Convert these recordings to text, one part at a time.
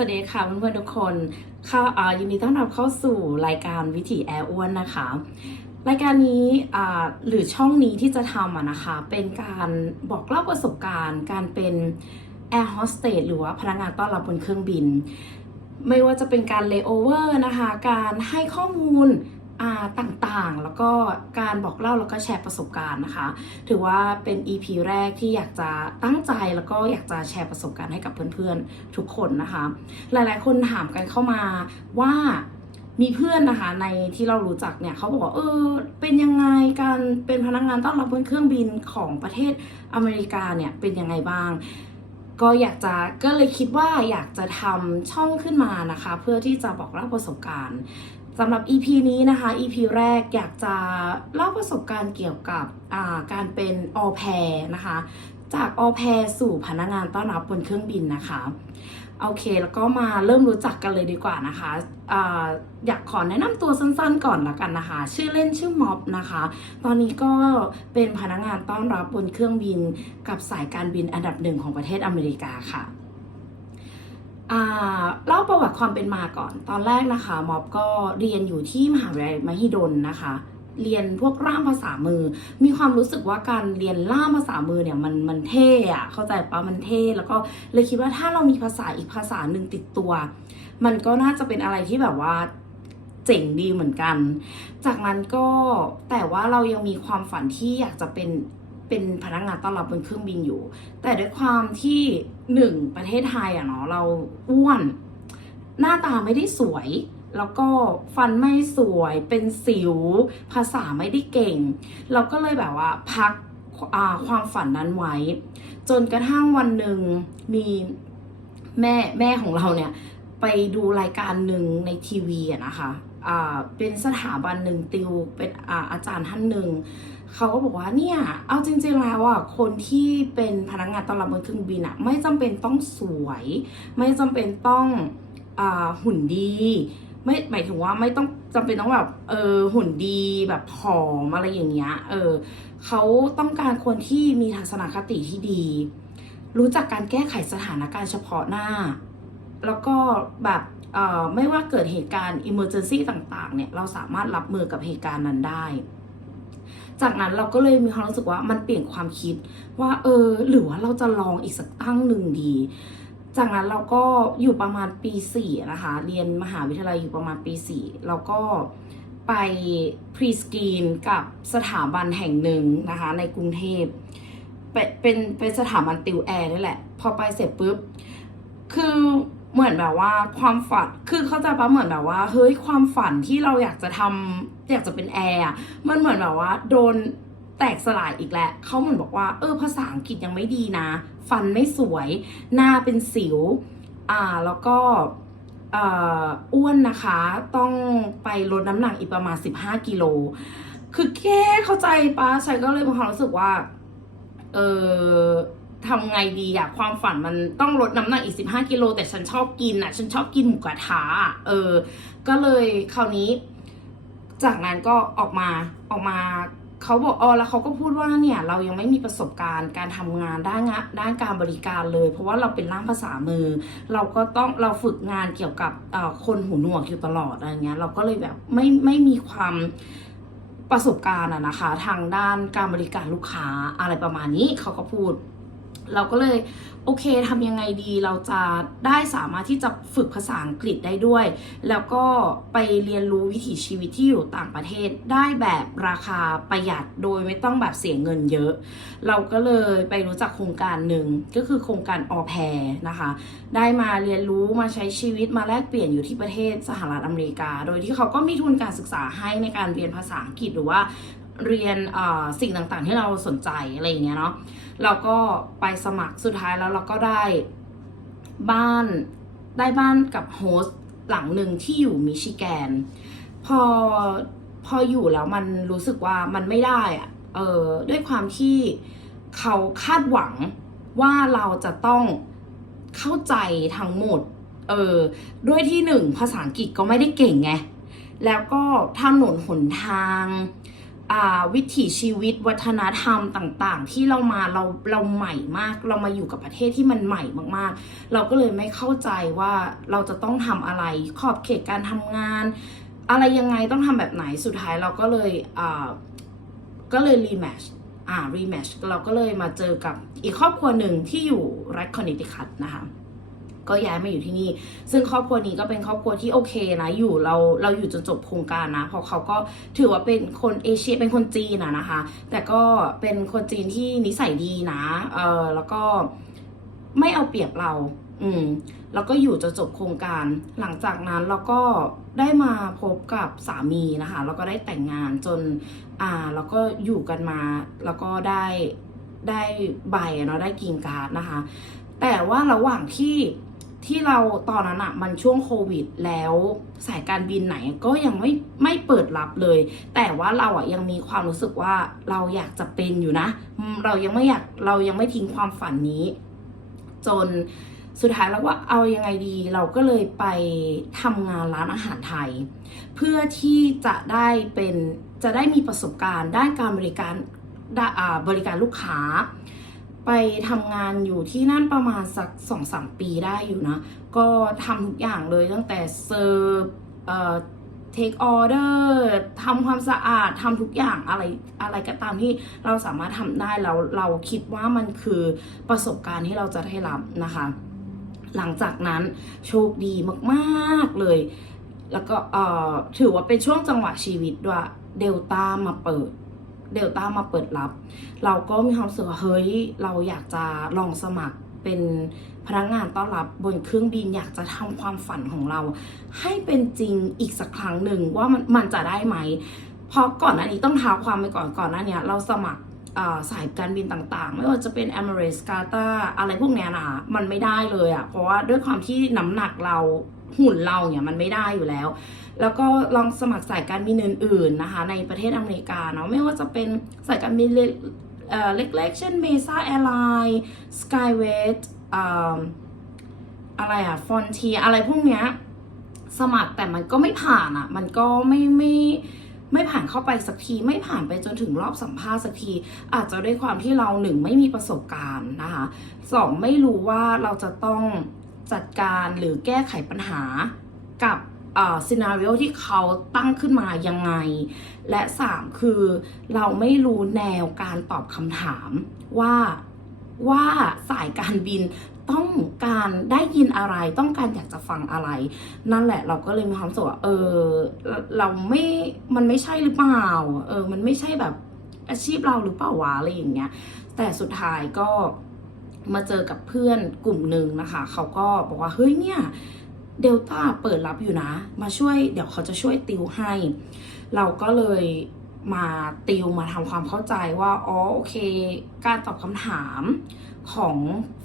สวัสดีค่ะเพื่อนๆทุกคนค่ะอ่ายินดีต้อนรับเข้าสู่รายการวิถีแอร์อ้วนนะคะ รายการนี้อ่าหรือช่องนี้ที่จะทำะนะคะ เป็นการบอกเล่าประสบการณ์ การเป็นแอร์โฮสเตสหรือว่าพนักงานต้อนรับบนเครื่องบิน ไม่ว่าจะเป็นการเลโอเวอร์นะคะ การให้ข้อมูล ต่างๆ แล้วก็การบอกเล่าแล้วก็แชร์ประสบการณ์นะคะ ถือว่าเป็น EP แรกที่อยากจะตั้งใจแล้วก็อยากจะแชร์ประสบการณ์ให้กับเพื่อนๆทุกคนนะคะ หลายๆ คนถามกันเข้ามาว่ามีเพื่อนนะคะในที่เรารู้จักเนี่ยเขาบอกว่าเออเป็นยังไงการเป็นพนักงานต้อนรับบนเครื่องบินของประเทศอเมริกาเนี่ยเป็นยังไงบ้าง ก็อยากจะก็เลยคิดว่าอยากจะทำช่องขึ้นมานะคะ เพื่อที่จะบอกเล่าประสบการณ์ สำหรับ EP นี้นะคะ EP แรกอยากจะเล่าประสบการณ์เกี่ยวกับาการเป็นออแพรนะคะ จากออแพรสู่พนักงานต้อนรับบนเครื่องบินนะคะโอเค แล้วก็มาเริ่มรู้จักกันเลยดีกว่านะคะออยากขอแนะนำตัวสั้นๆก่อนละกันนะคะ ชื่อเล่นชื่อม็อบนะคะ ตอนนี้ก็เป็นพนักงานต้อนรับบนเครื่องบินกับสายการบินอันดับหนึ่งของประเทศอเมริกาค่ะ เล่าประวัติความเป็นมาก่อน ตอนแรกนะคะม็อบก็เรียนอยู่ที่มหาวิทยาลัยมหิดลนะคะเรียนพวกร่ามภาษามือ มีความรู้สึกว่าการเรียนล่ามภาษามือเนี่ยมันมันเท่อะเข้าใจปะมันเท่ แล้วก็เลยคิดว่าถ้าเรามีภาษาอีกภาษาหนึ่งติดตัว มันก็น่าจะเป็นอะไรที่แบบว่าเจ๋งดีเหมือนกัน จากนั้นก็แต่ว่าเรายังมีความฝันที่อยากจะเป็น เป็นพนักงานต้อนรับบนเครื่องบินอยู่ แต่ด้วยความที่หนึ่งประเทศไทยอะเนาะเราอ้วน หน้าตาไม่ได้สวย แล้วก็ฟันไม่สวยเป็นสิว ภาษาไม่ได้เก่ง เราก็เลยแบบว่าพักความฝันนั้นไว้ จนกระทั่งวันหนึ่งมีแม่แม่ของเราเนี่ยไปดูรายการหนึ่งในทีวีอะนะคะ เป็นสถาบันหนึ่งติวเป็นอาอาจารย์ท่านหนึ่ง เขาก็บอกว่าเนี่ย เอาจริง ๆ แล้วอะคนที่เป็นพนักงานต้อนรับบนเครื่องบินอะไม่จำเป็นต้องสวย ไม่จำเป็นต้องอหุ่นดี ไม่หมายถึงว่าไม่ต้องจำเป็นต้องแบบเออหุ่นดีแบบผอมอะไรอย่างเงี้ยเออเขาต้องการคนที่มีทัศนคติที่ดี รู้จักการแก้ไขสถานการณ์เฉพาะหน้า แล้วก็แบบเออไม่ว่าเกิดเหตุการณ์ emergency ต่าง ๆ เนี่ย เราสามารถรับมือกับเหตุการณ์นั้นได้ จากนั้นเราก็เลยมีความรู้สึกว่ามันเปลี่ยนความคิดว่าเออ หรือว่าเราจะลองอีกสักตั้งหนึ่งดี จากนั้นเราก็อยู่ประมาณปีสี่นะคะ เรียนมหาวิทยาลัยอยู่ประมาณปีสี่เราก็ไปพรีสกรีนกับสถาบันแห่งหนึ่งนะคะ ในกรุงเทพเป็นเป็นสถาบันติวแอร์นี่แหละ พอไปเสร็จปุ๊บ คือเหมือนแบบว่าความฝัน คือเข้าใจปะเหมือนแบบว่า เฮ้ยความฝันที่เราอยากจะทำ อยากจะเป็นแอร์มันเหมือนแบบว่า โดนแตกสลายอีกแล้วเขาเหมือนบอกว่า เออภาษาอังกฤษยังไม่ดีนะ ฟันไม่สวย หน้าเป็นสิว อ่าแล้วก็อ้วนนะคะ ต้องไปลดน้ำหนักอีกประมาณ 15 กิโล คือแค่เข้าใจปะฉันก็เลยมีความรู้สึกว่า เออทำไงดีอะความฝันมันต้องลดน้ำหนักอีก 15 กิโล แต่ฉันชอบกินอะฉันชอบกินหมูกระทะเออ ก็เลยคราวนี้ จากนั้นก็ออกมาออกมาเขาบอกอ๋อแล้วเขาก็พูดว่าเนี่ยเรายังไม่มีประสบการณ์การทำงานด้านงะด้านการบริการเลย เพราะว่าเราเป็นล่ามภาษามือ เราก็ต้องเราฝึกงานเกี่ยวกับคนหูหนวกอยู่ตลอดอะไรเงี้ยเราก็เลยแบบไม่ไม่มีความประสบการณ์อะนะคะ ทางด้านการบริการลูกค้าอะไรประมาณนี้เขาก็พูด เราก็เลยโอเคทำยังไงดีเราจะได้สามารถที่จะฝึกภาษาอังกฤษได้ด้วย แล้วก็ไปเรียนรู้วิถีชีวิตที่อยู่ต่างประเทศได้แบบราคาประหยัดโดยไม่ต้องแบบเสียเงินเยอะ เราก็เลยไปรู้จักโครงการหนึ่งก็คือโครงการออแพรนะคะ ได้มาเรียนรู้มาใช้ชีวิตมาแลกเปลี่ยนอยู่ที่ประเทศสหรัฐอเมริกา โดยที่เขาก็มีทุนการศึกษาให้ในการเรียนภาษาอังกฤษหรือว่า เรียนสิ่งต่างๆ ที่เราสนใจอะไรอย่างเงี้ยเนาะเราก็ไปสมัครสุดท้ายแล้วเราก็ได้บ้านได้บ้านกับโฮสต์หลังหนึ่งที่อยู่มิชิแกน พอพออยู่แล้วมันรู้สึกว่ามันไม่ได้อะเออด้วยความที่เขาคาดหวังว่าเราจะต้องเข้าใจทั้งหมด เออ ด้วยที่หนึ่งภาษาอังกฤษก็ไม่ได้เก่งไง แล้วก็ถนนหนทาง วิถีชีวิตวัฒนธรรมต่างๆ ที่เรามาเราเราใหม่มาก เรามาอยู่กับประเทศที่มันใหม่มากๆ เราก็เลยไม่เข้าใจว่าเราจะต้องทำอะไรขอบเขตการทำงาน อะไรยังไงต้องทำแบบไหนสุดท้ายเราก็เลยก็เลยรีแมชอ่ารีแมชเราก็เลยมาเจอกับอีกครอบครัวหนึ่งที่อยู่รัฐคอนเนตทิคัตนะคะ ก็ย้ายมาอยู่ที่นี่ ซึ่งครอบครัวนี้ก็เป็นครอบครัวที่โอเคนะอยู่เราเราอยู่จนจบโครงการนะเพราะเขาก็ถือว่าเป็นคนเอเชียเป็นคนจีนอะนะคะ แต่ก็เป็นคนจีนที่นิสัยดีนะเออแล้วก็ไม่เอาเปรียบเรา อืม แล้วก็อยู่จนจบโครงการ หลังจากนั้นเราก็ได้มาพบกับสามีนะคะ แล้วก็ได้แต่งงานจน อ่า แล้วก็อยู่กันมา แล้วก็ได้ได้ใบอะเนาะ ได้กรีนการ์ดนะคะ แต่ว่าระหว่างที่ ที่เราตอนนั้นอะมันช่วงโควิด แล้วสายการบินไหนก็ยังไม่ไม่เปิดรับเลย แต่ว่าเราอะยังมีความรู้สึกว่าเราอยากจะเป็นอยู่นะ เรายังไม่อยากเรายังไม่ทิ้งความฝันนี้ จนสุดท้ายแล้วว่าเอายังไงดีเราก็เลยไปทำงานร้านอาหารไทย เพื่อที่จะได้เป็นจะได้มีประสบการณ์ด้านการบริการบริการลูกค้า ไปทำงานอยู่ที่นั่นประมาณสักสองสามปีได้อยู่นะ ก็ทำทุกอย่างเลยตั้งแต่เซิร์ฟเอ่อเทคออเดอร์ทำความสะอาดทำทุกอย่างอะไรอะไรก็ตามที่เราสามารถทำได้แล้วเราคิดว่ามันคือประสบการณ์ที่เราจะได้รับนะคะ หลังจากนั้นโชคดีมากๆเลย แล้วก็เอ่อถือว่าเป็นช่วงจังหวะชีวิตด้วยเดลต้ามาเปิด เดลต้ามาเปิดรับ เราก็มีความรู้สึกว่าเฮ้ย เราอยากจะลองสมัครเป็นพนักงานต้อนรับบนเครื่องบินอยากจะทำความฝันของเรา ให้เป็นจริงอีกสักครั้งหนึ่งว่ามันมันจะได้ไหมเพราะก่อนหน้านี้ต้องท้าความไปก่อนก่อนหน้านี้เราสมัครสายการบินต่างๆ ไม่ว่าจะเป็น Emirates Qatar อะไรพวกนี้นะมันไม่ได้เลยอะ่ะเพราะว่าด้วยความที่น้ำหนักเรา หุ่นเราเนี่ยมันไม่ได้อยู่แล้ว แล้วก็ลองสมัครสายการบินอื่นๆนะคะ ในประเทศอเมริกาเนาะไม่ว่าจะเป็นสายการบินเล็กๆ เช่น Mesa Airlines Skywest อ่าอะไรอะ Frontier อะไรพวกเนี้ยสมัครแต่มันก็ไม่ผ่านอะมันก็ไม่ไม่ไม่ผ่านเข้าไปสักทีไม่ผ่านไปจนถึงรอบสัมภาษณ์สักที อาจจะด้วยความที่เราหนึ่งไม่มีประสบการณ์นะคะสองไม่รู้ว่าเราจะต้อง จัดการหรือแก้ไขปัญหากับซีนารีโอที่เขาตั้งขึ้นมายังไง และสามคือเราไม่รู้แนวการตอบคำถามว่าว่าสายการบินต้องการได้ยินอะไรต้องการอยากจะฟังอะไร นั่นแหละเราก็เลยมีความสึกว่าเออเราเราไม่มันไม่ใช่หรือเปล่าเออมันไม่ใช่แบบอาชีพเราหรือเปล่าวะอะไรอย่างเงี้ยแต่สุดท้ายก็ มาเจอกับเพื่อนกลุ่มหนึ่งนะคะ เขาก็บอกว่าเฮ้ยเนี่ยเดลต้าเปิดรับอยู่นะ มาช่วยเดี๋ยวเขาจะช่วยติวให้ เราก็เลยมาติวมาทำความเข้าใจว่า อ๋อ โอเค การตอบคำถามของ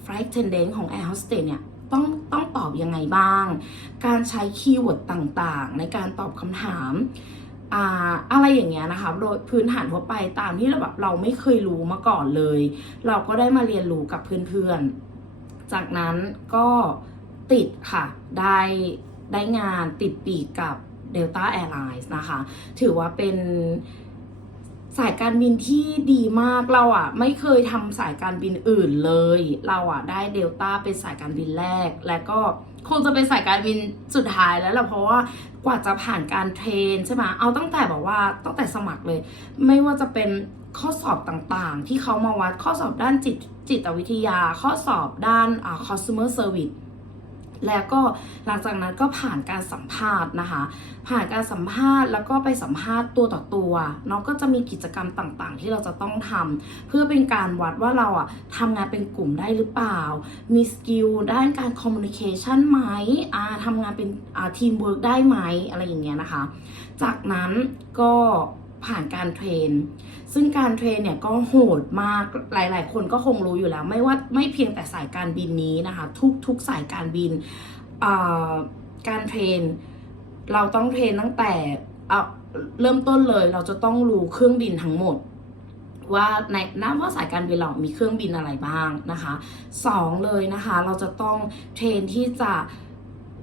flight attendant ของ air hostess เนี่ย ต้องต้องตอบยังไงบ้าง การใช้คีย์เวิร์ดต่างๆ ในการตอบคำถาม อะไรอย่างเงี้ยนะคะ โดยพื้นฐานทั่วไปตามที่เราแบบเราไม่เคยรู้มาก่อนเลย เราก็ได้มาเรียนรู้กับเพื่อนๆ จากนั้นก็ติดค่ะ ได้ได้งานติดปีกกับ Delta Airlines นะคะ ถือว่าเป็น สายการบินที่ดีมากเราอะไม่เคยทำสายการบินอื่นเลย เราอะได้เดลต้าเป็นสายการบินแรก และก็คงจะเป็นสายการบินสุดท้ายแล้วแหละเพราะว่ากว่าจะผ่านการเทรนใช่ไหมเอาตั้งแต่แบบว่าตั้งแต่สมัครเลย ไม่ว่าจะเป็นข้อสอบต่างๆ ที่เขามาวัดข้อสอบด้านจิตจิตวิทยา ข้อสอบด้านอ่า customer service แล้วก็หลังจากนั้นก็ผ่านการสัมภาษณ์นะคะ ผ่านการสัมภาษณ์แล้วก็ไปสัมภาษณ์ตัวต่อตัวเนาะก็จะมีกิจกรรมต่างๆ ที่เราจะต้องทำเพื่อเป็นการวัดว่าเราอะทำงานเป็นกลุ่มได้หรือเปล่า มีสกิลด้านการคอมมูนิเคชันไหมอ่าทำงานเป็นอ่าทีมเวิร์กได้ไหมอะไรอย่างเงี้ยนะคะ จากนั้นก็ ผ่านการเทรน ซึ่งการเทรนเนี่ยก็โหดมากหลาย ๆ คนก็คงรู้อยู่แล้ว ไม่ว่าไม่เพียงแต่สายการบินนี้นะคะ ทุกทุกสายการบินการเทรน เราต้องเทรนตั้งแต่เริ่มต้นเลยเราจะต้องรู้เครื่องบินทั้งหมด ว่าในน้าว่าสายการบินเรามีเครื่องบินอะไรบ้างนะคะสองเลยนะคะ เราจะต้องเทรนที่จะ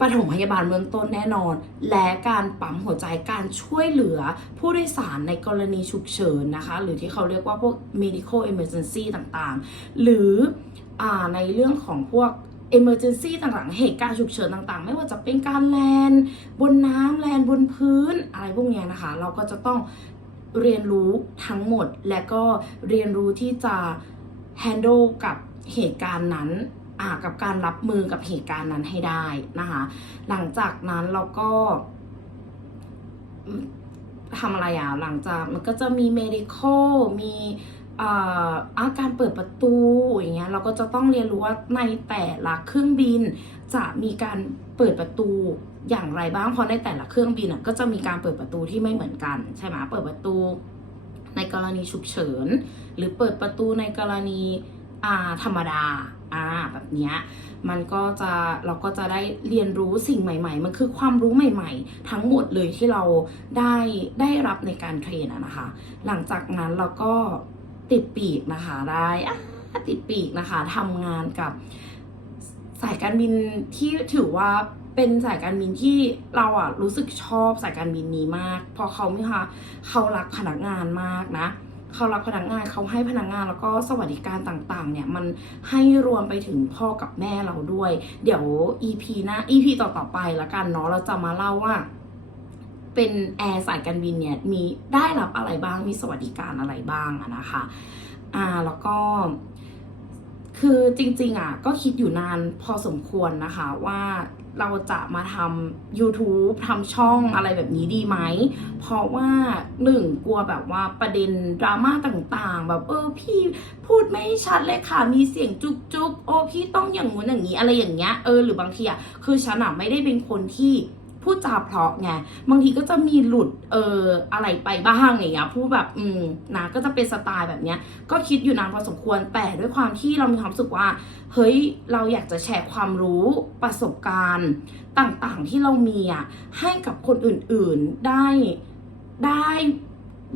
ปฐมพยาบาลเบื้องต้นแน่นอน และการปั๊มหัวใจการช่วยเหลือผู้โดยสารในกรณีฉุกเฉินนะคะ หรือที่เขาเรียกว่าพวก medical emergency ต่างๆ หรืออในเรื่องของพวก emergency ต่างๆ เหตุการณ์ฉุกเฉินต่างๆ ไม่ว่าจะเป็นการแลนบนน้ำแลนบนพื้นอะไรพวกนี้นะคะ เราก็จะต้องเรียนรู้ทั้งหมด และก็เรียนรู้ที่จะ handle กับเหตุการณ์นั้น กับการรับมือกับเหตุการณ์นั้นให้ได้นะคะ หลังจากนั้นเราก็ทำอะไรอะหลังจากมันก็จะมี medical มีเอ่ออาการเปิดประตูอย่างเงี้ยเราก็จะต้องเรียนรู้ว่าในแต่ละเครื่องบิน จะมีการเปิดประตูอย่างไรบ้างเพราะในแต่ละเครื่องบินอะก็จะมีการเปิดประตูที่ไม่เหมือนกัน ใช่ไหมเปิดประตูในกรณีฉุกเฉิน หรือเปิดประตูในกรณีอ่าธรรมดา อาแบบเนี้ยมันก็จะเราก็จะได้เรียนรู้สิ่งใหม่ ๆ มันคือความรู้ใหม่ ๆ ทั้งหมดเลยที่เราได้ได้รับในการเทรนอะนะคะ หลังจากนั้นเราก็ติดปีกนะคะได้อะติดปีกนะคะทำงานกับสายการบินที่ถือว่าเป็นสายการบินที่เราอะรู้สึกชอบสายการบินนี้มากเพราะเขาไม่ค่ะเขารักพนักงานมากนะ เขารักพนักงานเขาให้พนักงานแล้วก็สวัสดิการต่างๆ เนี่ยมันให้รวมไปถึงพ่อกับแม่เราด้วย เดี๋ยว EP หนะ EP ต่อๆไปละกันเนาะเราจะมาเล่าว่าเป็นแอร์สายการบินเนี่ยมีได้รับอะไรบ้างมีสวัสดิการอะไรบ้างอะนะคะอ่าแล้วก็คือจริงๆอะก็คิดอยู่นานพอสมควรนะคะว่า เราจะมาทำ YouTube ทำช่องอะไรแบบนี้ดีไหม เพราะว่าหนึ่งกลัวแบบว่าประเด็นดราม่าต่างๆ แบบเออพี่พูดไม่ชัดเลยค่ะ มีเสียงจุกจุกๆโอ้พี่ต้องอย่างงู้นอย่างนี้อะไรอย่างเงี้ย เออหรือบางทีอะคือฉันอะไม่ได้เป็นคนที่ พูดจาเพราะไงบางทีก็จะมีหลุดเอออะไรไปบ้างอย่างเงี้ยพูดแบบอืมนะก็จะเป็นสไตล์แบบเนี้ยก็คิดอยู่นานพอสมควรแต่ด้วยความที่เรามีความรู้สึกว่า เฮ้ยเราอยากจะแชร์ความรู้ประสบการณ์ต่างๆที่เรามีอะให้กับคนอื่นๆได้ได้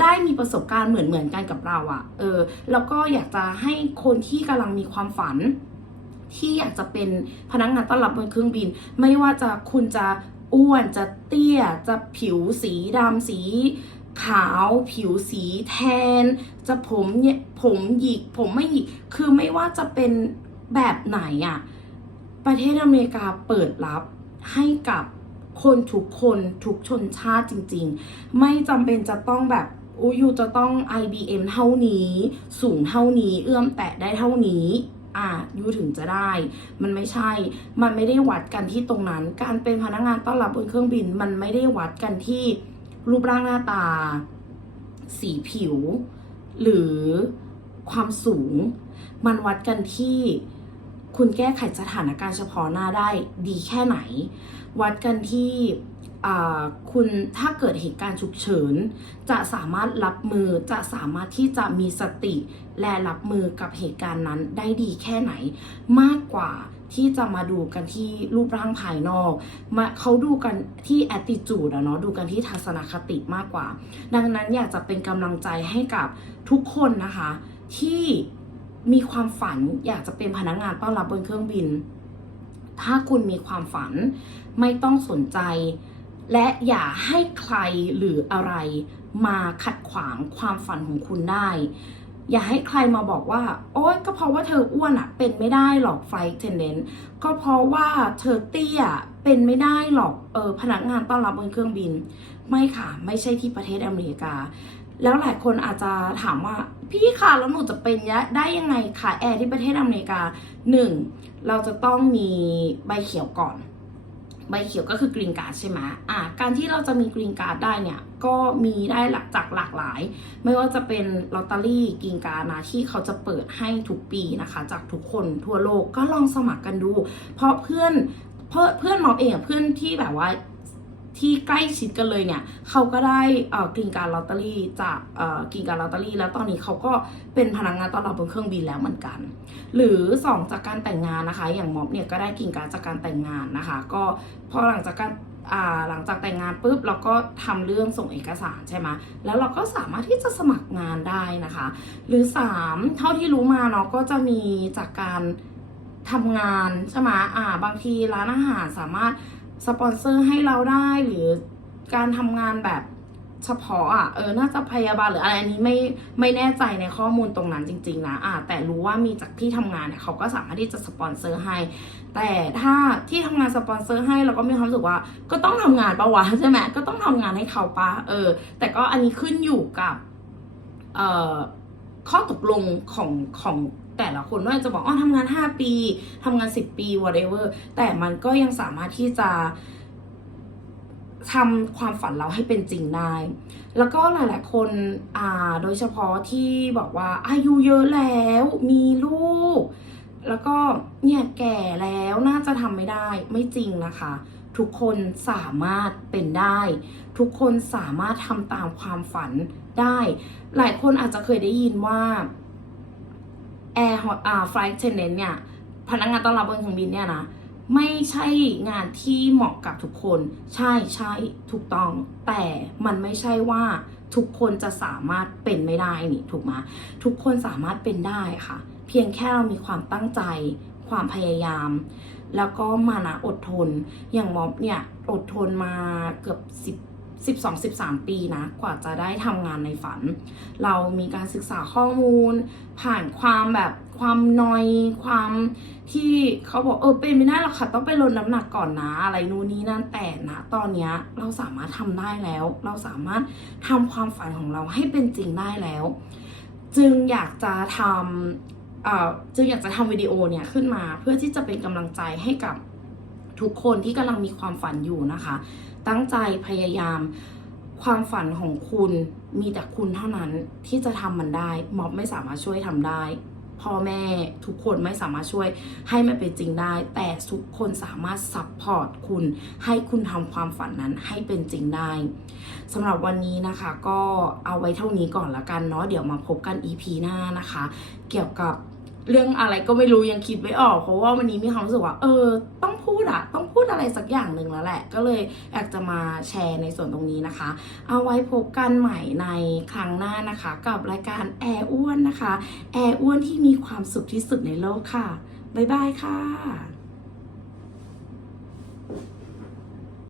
ได้มีประสบการณ์เหมือนเหมือนกันกับเราอะ เออ แล้วก็อยากจะให้คนที่กำลังมีความฝัน ที่อยากจะเป็นพนักงานต้อนรับบนเครื่องบิน ไม่ว่าจะคุณจะ อ้วนจะเตี้ยจะผิวสีดำสีขาวผิวสีแทน จะผมเนี่ยผมหยิกผมไม่หยิกคือไม่ว่าจะเป็นแบบไหนอะประเทศอเมริกาเปิดรับให้กับคนทุกคนทุกชนชาติจริง ๆ ไม่จำเป็นจะต้องแบบอุยยูจะต้อง IBM เท่านี้ สูงเท่านี้ เอื้อมแตะได้เท่านี้ อะยูถึงจะได้ มันไม่ใช่ มันไม่ได้วัดกันที่ตรงนั้น การเป็นพนักงานต้อนรับบนเครื่องบิน มันไม่ได้วัดกันที่รูปร่างหน้าตา สีผิว หรือความสูง มันวัดกันที่คุณแก้ไขสถานการณ์เฉพาะหน้าได้ดีแค่ไหน วัดกันที่ คุณถ้าเกิดเหตุการณ์ฉุกเฉิน จะสามารถรับมือจะสามารถที่จะมีสติและรับมือกับเหตุการณ์นั้นได้ดีแค่ไหน มากกว่าที่จะมาดูกันที่รูปร่างภายนอกมาเขาดูกันที่ attitude อะเนาะดูกันที่ทัศนคติมากกว่า ดังนั้นอยากจะเป็นกำลังใจให้กับทุกคนนะคะ ที่มีความฝันอยากจะเป็นพนักงานต้อนรับบนเครื่องบิน ถ้าคุณมีความฝันไม่ต้องสนใจ และอย่าให้ใครหรืออะไรมาขัดขวางความฝันของคุณได้ อย่าให้ใครมาบอกว่า โอ๊ยก็เพราะว่าเธออ้วนอะเป็นไม่ได้หรอกไฟเทนเดนก็เพราะว่าเธอเตี้ยเป็นไม่ได้หรอกเออพนักงานต้อนรับบนเครื่องบิน ไม่ค่ะ ไม่ใช่ที่ประเทศอเมริกา แล้วหลายคนอาจจะถามว่าพี่คะแล้วหนูจะเป็นได้ยังไงคะแอร์ที่ประเทศอเมริกาหนึ่งเราจะต้องมีใบเขียวก่อน ใบเขียวก็คือกรีนการ์ดใช่ไหมอ่าการที่เราจะมีกรีนการ์ดได้เนี่ย ก็มีได้หลักจากหลากหลาย ไม่ว่าจะเป็นลอตเตอรี่กรีนการ์ดนะที่เขาจะเปิดให้ทุกปีนะคะ จากทุกคนทั่วโลกก็ลองสมัครกันดู เพราะเพื่อนเพื่อนเพื่อนมอบเองเพื่อนที่แบบว่า ที่ใกล้ชิดกันเลยเนี่ยเขาก็ได้เอ่อกรีนการลอตเตอรี่จากเอ่อกรีนการลอตเตอรี่ แล้วตอนนี้เขาก็เป็นพนักงานต้อนรับบนเครื่องบินแล้วเหมือนกัน หรือสองจากการแต่งงานนะคะ อย่างม็อบเนี่ยก็ได้กรีนการจากการแต่งงานนะคะ ก็พอหลังจากการอ่าหลังจากแต่งงานปุ๊บเราก็ทำเรื่องส่งเอกสารใช่ไหมแล้วเราก็สามารถที่จะสมัครงานได้นะคะ หรือสามเท่าที่รู้มาเนาะก็จะมีจากการทำงานใช่ไหมอ่าบางทีร้านอาหารสามารถ สปอนเซอร์ให้เราได้หรือการทำงานแบบเฉพาะอะเออน่าจะพยาบาลหรืออะไรอันนี้ไม่ไม่แน่ใจในข้อมูลตรงนั้นจริงๆนะอะแต่รู้ว่ามีจากที่ทำงานเนี่ยเขาก็สามารถที่จะสปอนเซอร์ให้ แต่ถ้าที่ทำงานสปอนเซอร์ให้เราก็มีความรู้สึกว่า ก็ต้องทำงานปะวะใช่ไหมก็ต้องทำงานให้เขาปะเออ แต่ก็อันนี้ขึ้นอยู่กับเอ่อ ข้อตกลงของของแต่ละคนว่าจะบอกอ๋อทำงาน 5 ปีทำงาน 10 ปี whatever แต่มันก็ยังสามารถที่จะทำความฝันเราให้เป็นจริงได้ แล้วก็หลาย ๆ คนอ่าโดยเฉพาะที่บอกว่าอายุเยอะแล้ว มีลูก แล้วก็เนี่ยแก่แล้วน่าจะทำไม่ได้ไม่จริงนะคะ ทุกคนสามารถเป็นได้ ทุกคนสามารถทำตามความฝัน ได้ หลายคนอาจจะเคยได้ยินว่า Air Ho- อ่า Flight Attendant เนี่ย พนักงานต้อนรับบนเครื่องบินเนี่ยนะ ไม่ใช่งานที่เหมาะกับทุกคน ใช่ใช่ถูกต้อง แต่มันไม่ใช่ว่าทุกคนจะสามารถเป็นไม่ได้นี่ถูกไหมทุกคนสามารถเป็นได้ค่ะ เพียงแค่เรามีความตั้งใจ ความพยายาม แล้วก็มานะอดทน อย่างม็อบเนี่ย อดทนมาเกือบ10 12 13 ปีนะ กว่าจะได้ทำงานในฝัน เรามีการศึกษาข้อมูล ผ่านความแบบความนอยความที่เขาบอกเออเป็นไม่ได้หรอกค่ะ ต้องไปลดน้ำหนักก่อนนะอะไรนู่นนี่นั่นแต่นะตอนเนี้ยเราสามารถทำได้แล้ว เราสามารถทำความฝันของเราให้เป็นจริงได้แล้ว จึงอยากจะทำเอ่อจึงอยากจะทำวิดีโอเนี่ยขึ้นมาเพื่อที่จะเป็นกำลังใจให้กับทุกคนที่กำลังมีความฝันอยู่นะคะ ตั้งใจพยายาม ความฝันของคุณมีแต่คุณเท่านั้นที่จะทำมันได้ม็อบไม่สามารถช่วยทำได้พ่อแม่ทุกคนไม่สามารถช่วยให้มันเป็นจริงได้ แต่ทุกคนสามารถซัพพอร์ตคุณ ให้คุณทำความฝันนั้นให้เป็นจริงได้สำหรับวันนี้นะคะก็เอาไว้เท่านี้ก่อนละกันเนาะเดี๋ยวมาพบกัน EP หน้านะคะ เกี่ยวกับ เรื่องอะไรก็ไม่รู้ยังคิดไม่ออก เพราะว่าวันนี้มีความรู้สึกว่า เออ ต้องพูดอะต้องพูดอะไรสักอย่างหนึ่งแล้วแหละ ก็เลยอยากจะมาแชร์ในส่วนตรงนี้นะคะ เอาไว้พบกันใหม่ในครั้งหน้านะคะ กับรายการแอร์อ้วนนะคะ แอร์อ้วนที่มีความสุขที่สุดในโลกค่ะ บ๊ายบายค่ะ